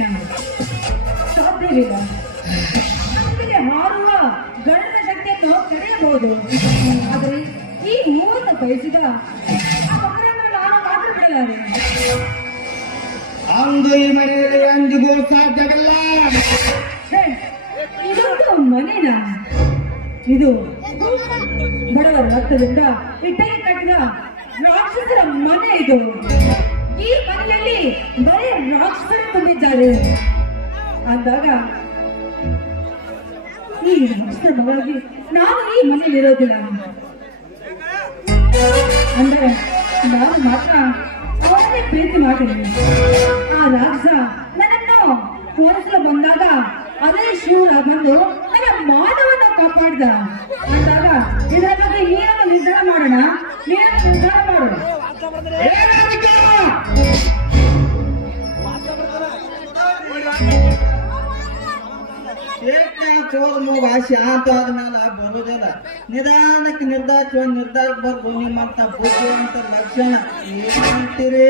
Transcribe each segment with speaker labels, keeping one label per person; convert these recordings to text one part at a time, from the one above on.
Speaker 1: ನಾನು. ಸಾಧ್ಯವಿಲ್ಲ ಹಾರುವ ಗಣನ ಶಕ್ತಿಯನ್ನು ಕರೆಯಬಹುದು. ಆದರೆ ಈ ಹೂವನ್ನು ಬಯಸಿದ ನಾನು ಮಾತ್ರ ಬಿಡಲಾರೆ.
Speaker 2: ಅಂದು ಈ ಮನೆಯಲ್ಲಿ ಅಂದಿಗೂ ಸಾಧ್ಯವಿಲ್ಲ
Speaker 1: ಇದೊಂದು ಮನೆನ? ಇದು ಬಡವರ ರಕ್ತದಿಂದ ಇಟ್ಟಗೆ ಕಟ್ಟಿದ ರಾಕ್ಷಸರ ಮನೆ ಇದು. ಈ ಮನೆಯಲ್ಲಿ ಬರೀ ರಾಕ್ಷಸರು ಬಂದಿದ್ದಾರೆ. ಅಂದಾಗ ಈ ರಾಕ್ಷಸರ ಬಗ್ಗೆ ನಾನು ಈ ಮನೆಯಲ್ಲಿ ಇರೋದಿಲ್ಲ. ಅಂದ್ರೆ ನಾನು ಮಾತ್ರ ಅವರನ್ನೇ ಪ್ರೀತಿ ಮಾಡಿದ್ವಿ ಆ ರಾಕ್ಷಸ ನನ್ನನ್ನು ಹೋಲಿಸಲು ಬಂದಾಗ ಅದೇ ಶಿವರ ಬಂದು ನನ್ನ ಮಾನವನ್ನ ಕಾಪಾಡ್ದ. ಅಂದಾಗ ಇದರ ಬಗ್ಗೆ ಏನನ್ನು ನಿರ್ಧಾರ ಮಾಡೋಣ. ನಿರ್ಧಾರ
Speaker 2: ಮೂಗ ಶಾಂತ ಆದ್ಮೇಲೆ ಬರುದಿಲ್ಲ ನಿಧಾನಕ್ಕೆ ನಿರ್ಧಾರ ನಿರ್ಧಾರಕ್ಕೆ ಬರ್ಬೋದು ನಿಮ್ಮಂತ ಬುದ್ಧಿವಂತ ಲಕ್ಷಣ. ಏನಂತೀರಿ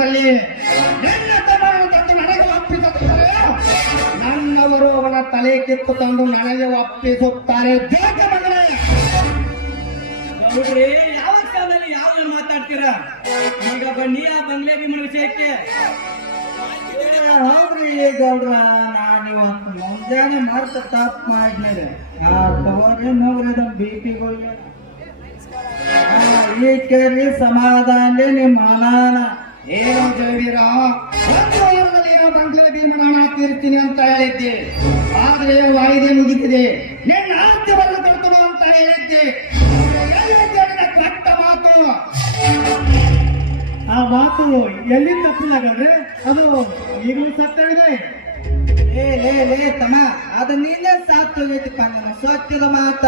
Speaker 2: ಈ ಲಕ್ಷಣದಲ್ಲಿ ನನ್ನ ತಂದು ನನಗೆ ಒಪ್ಪಿಸುತ್ತಾರೆ. ನನ್ನವರು ಅವನ ತಲೆ ಕಿತ್ತು ತಂದು ನನಗೆ ಒಪ್ಪಿಸುತ್ತಾರೆ. ಬೇಗ ಬಂದ್ರೆ.
Speaker 3: ನೋಡ್ರಿ ಯಾವ ಕಾಲದಲ್ಲಿ ಯಾವ ಮಾತಾಡ್ತೀರಾ? ಈಗ ಬನ್ನಿ ಆ ಬಂಗ್ಲೆ ಭೀಮನ ವಿಷಯಕ್ಕೆ
Speaker 2: ಹೌದ್ರಿ ಗೌಡ್ರ ನಾನು ಇವತ್ತು ಮುಂಜಾನೆ ಮರ್ತ ತಪ್ಪು ಮಾಡಿದ್ರೆ ಆ ತಗೋರಿ ನೋಡ್ರಿ ಅದನ್ನ ಬಿ ಪಿ ಈ ಕೇಳಿ ಸಮಾಧಾನ ನಿಮ್ಮ ಅನಾನ. ಏನು ಜವೀರ ಒಂದು ವಾರದಲ್ಲಿ ನಾವು ಬಂಗ್ಲೆ ಭೀಮನಾಣ ತೀರ್ತೀನಿ ಅಂತ ಹೇಳಿದ್ದೆ. ಆದ್ರೆ ವಾಯಿದೆ ಮುಗಿದಿದೆ ನಿನ್ನ ಆಸ್ತಿಯನ್ನು ಕಳ್ತನು ಅಂತ ಹೇಳಿದ್ದೆ. ಕಟ್ಟ ಮಾತು.
Speaker 4: ಆ ಮಾತು ಎಲ್ಲಿಂದ ತಪ್ಪಿಲ್ಲಾಗಲ್ರಿ ಅದು ಈಗಲೂ ಸತ್ತಾಗಿದೆ
Speaker 2: ಏ ಲೇ ಲೇ ತಮ್ಮ ಅದು ನೀನೇ ಸಾತ್ ಹೋಗೈತಿಪ್ಪ ನನ್ನ ಸತ್ಯದ ಮಾತ.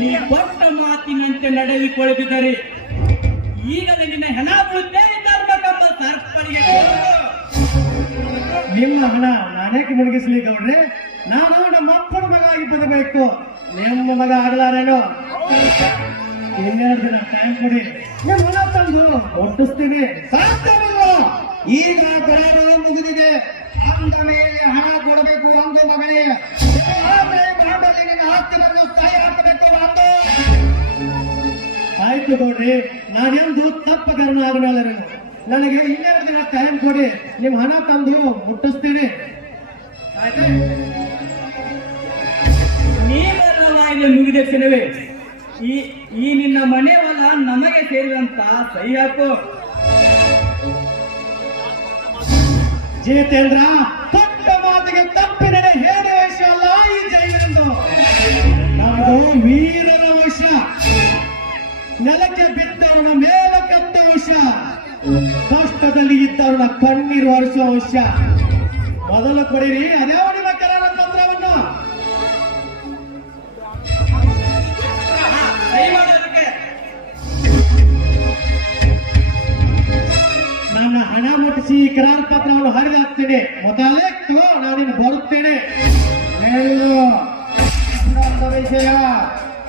Speaker 3: ನೀ ಕೊಟ್ಟ ಮಾತಿನಂತೆ ನಡೆದುಕೊಳ್ಳುತ್ತಿದ್ದರೆ ಈಗಲೇ ನಿನ್ನ ಹೆಣ ಸರ್ಪಣಿಗೆ ಕೊಡು.
Speaker 4: ನಿಮ್ಮ ಹಣ ನಾನೇಕೆ ಮುಳುಗಿಸ್ಲಿ ಗೌಡ್ರಿ. ನಾನು ನಮ್ಮ ಅಪ್ಪನ ಮಗ ಆಗಿ ಬರಬೇಕು. ನಿಮ್ಮ ಮಗ ಆಗಲಾರೇನು? ಇನ್ನೆರಡು ದಿನ ಟೈಮ್ ಕೊಡಿ. ನಿಮ್ಮ ಹಣ ತಂದು ಒಟ್ಟಿಸ್ತೀನಿ.
Speaker 2: ಸಾಧ್ಯವಿಲ್ಲ. ಈಗ ಗ್ರಾಮ ಮುಗಿದಿದೆ. ಅಂದ ಮೇಲೆ ಹಣ ಕೊಡಬೇಕು ಅಂದು ಮಗಳೇ ಮಾಡಲಿ ನಿನ್ನ ಆಸ್ತಿ ಬರಲು ಹಾಕಬೇಕು ಒಂದು
Speaker 4: ಆಯ್ತು ಗೌಡ್ರಿ ನಾನೆಂದು ತಪ್ಪಗಾರನ ಆಗಲಾರೇನು ನನಗೆ ಇನ್ನೆರಡು ದಿನ ಟೈಮ್ ಕೊಡಿ. ನಿಮ್ಮ ಹಣ ತಂದು ಮುಟ್ಟಿಸ್ತೀನಿ. ಆಯ್ತಾ?
Speaker 3: ಮುಗಿದ ಕ್ಷಣವೇ ಈ ಈ ನಿನ್ನ ಮನೆ ಹೊಲ ನಮಗೆ ಸೇರಿದಂತ ಸಹಿ ಹಾಕು.
Speaker 4: ಜಿತೇಂದ್ರ ಪಟ್ಟ ಮಾತಿಗೆ ತಪ್ಪಿನ ಹೇಳಿ ಅಲ್ಲ ಈ ಜೈಲಂದು ನಮ್ಮದು ವಶ ನೆಲಕ್ಕೆ ಬಿದ್ದವನ ಮೇಲೆ ಕತ್ತ ವಿಷ ಕಷ್ಟದಲ್ಲಿ ಇದ್ದವನ ಕಣ್ಣೀರು ಹರಿಸುವ ವಿಷ ಮೊದಲು ಕೊಡಿರಿ ಅದೇ ಹೊಡಿಲ ಕೆಲ ತಂತ್ರವನ್ನು.
Speaker 3: ಹಾ, ಸಹಿ ಮಾಡೋದಕ್ಕೆ
Speaker 4: ನನ್ನ ಹಣ ಮುಟ್ಟಿಸಿ ಕರಾರ ಪತ್ರವನ್ನು ಹರಿದಾಕ್ತೇನೆ ಮೊದಲೇ ನಾನು ನಾನಿನ್ನು ಬರುತ್ತೇನೆ.
Speaker 2: ವಿಷಯ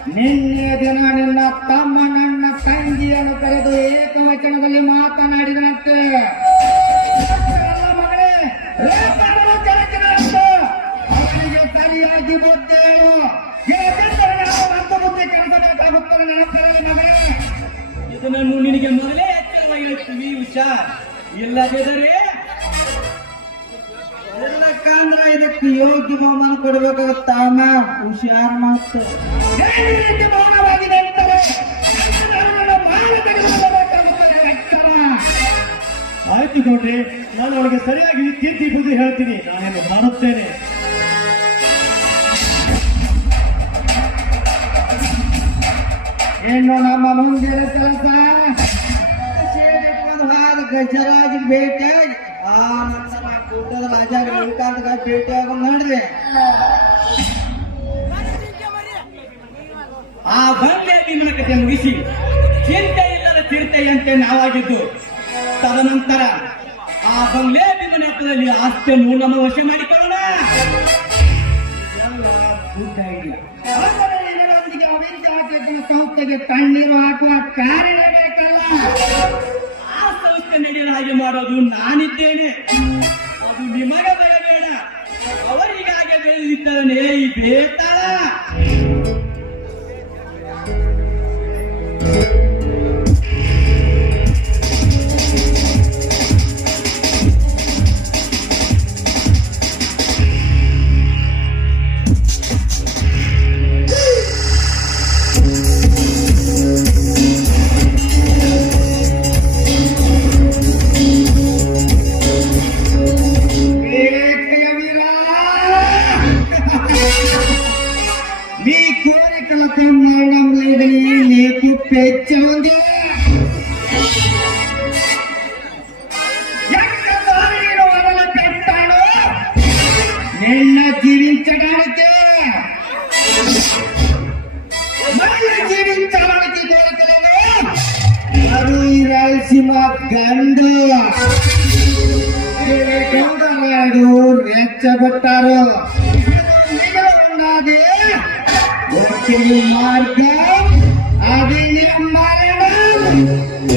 Speaker 2: ನಿನ್ನೆ ದಿನ ನಿನ್ನ ತಮ್ಮ ನನ್ನ ತಂಗಿಯನ್ನು ಕರೆದು ಏಕವಚನದಲ್ಲಿ ಮಾತನಾಡಿದನಂತೆ. ಕೆಳಗಿನಂತೆ. ಅವನಿಗೆ ಸರಿಯಾಗಿ ಬುದ್ಧಿ ಹೇಳು ಏಕೆಂದರೆ ನಾವು ನಮ್ಮ ಬುದ್ಧಿ ಕೆಲಸಬೇಕಾಗುತ್ತದೆ ಮಗನೇ ಮಗಳೇ.
Speaker 3: ಇದನ್ನು ನಿನಗೆ ಮೊದಲೇ ಎಚ್ಚರವಾಗಿ ಹೇಳ್ತೀವಿ ಹುಷಾರ್. ಇಲ್ಲದಿದ್ದರೆ
Speaker 2: ಇಲ್ಲಕ್ಕಂದ್ರೆ ಇದಕ್ಕೆ ಯೋಗ್ಯ ಬಹುಮಾನ ಕೊಡಬೇಕಾಗತ್ತ ಅಮ್ಮ? ಹುಷಾರ್ ಮಾತು. ರೀತಿ ಮೌನವಾಗಿ ನಿಂತರೆ ನನ್ನನ್ನು ಮಾನ ತೆಗೆದುಕೊಳ್ಳಬೇಕಾಗುತ್ತದೆ ಎಚ್ಚರ.
Speaker 4: ಆಯ್ತು ಗೌಡ್ರಿ ನಾನು ಅವಳಿಗೆ ಸರಿಯಾಗಿ ತೀರ್ತಿ ಬುದ್ಧಿ ಹೇಳ್ತೀನಿ. ನಾನೇನು ಮಾಡುತ್ತೇನೆ?
Speaker 2: ಏನು ನಮ್ಮ ಮುಂದಿನ ಕೆಲಸ. ಸೇರಿಕೊಂಡು ಆ ಗಜರಾಜ್ ಭೇಟಿಯಾಗಿ ಮಾಜಾಗ ಜಾಗ ಶ್ರೀಕಾಂತ್ಗ ಭೇಟಿ ಆಗೋ ನೋಡ್ರಿ.
Speaker 3: ಆ ಬಂಗ್ಲೆ ಭೀಮನ ಕಥೆ ಮುಗಿಸಿ. ಚಿಂತೆ ಇಲ್ಲದ ಚಿರತೆಯಂತೆ ನಾವಾಗಿದ್ದು. ತದನಂತರ ಆ ಬಂಗ್ಲೆ ಭೀಮನ ಹಬ್ಬದಲ್ಲಿ ಆಸ್ತಿಯನ್ನು ನಮ್ಮ ವಶ ಮಾಡಿಕೊಳ್ಳೋಣ.
Speaker 2: ಸಂಸ್ಥೆಗೆ ತಣ್ಣೀರು ಹಾಕುವ ಕಾರಣ ಬೇಕಲ್ಲ.
Speaker 3: ಆ ಸಂಸ್ಥೆ ನಡೆಯಲು ಹಾಗೆ ಮಾಡೋದು ನಾನಿದ್ದೇನೆ. ನಿಮಗೆ ಬರಬೇಡ. ಅವರಿಗಾಗಿ ಬೆಳೆದಿದ್ದಾನೆ ಈ ಬೇತಾಳ
Speaker 2: నీకు పెచ్చ ఉంది ఎక్కడో నేను వదలుపెట్టాను నిన్న జీవించడానికి మళ్ళీ జీవించడానికి కోరికలను అది ఈ రాయలసీమ గండు గౌడరాడు రెచ్చగొట్టారు ఉన్నది ఒకటి మార్గం అది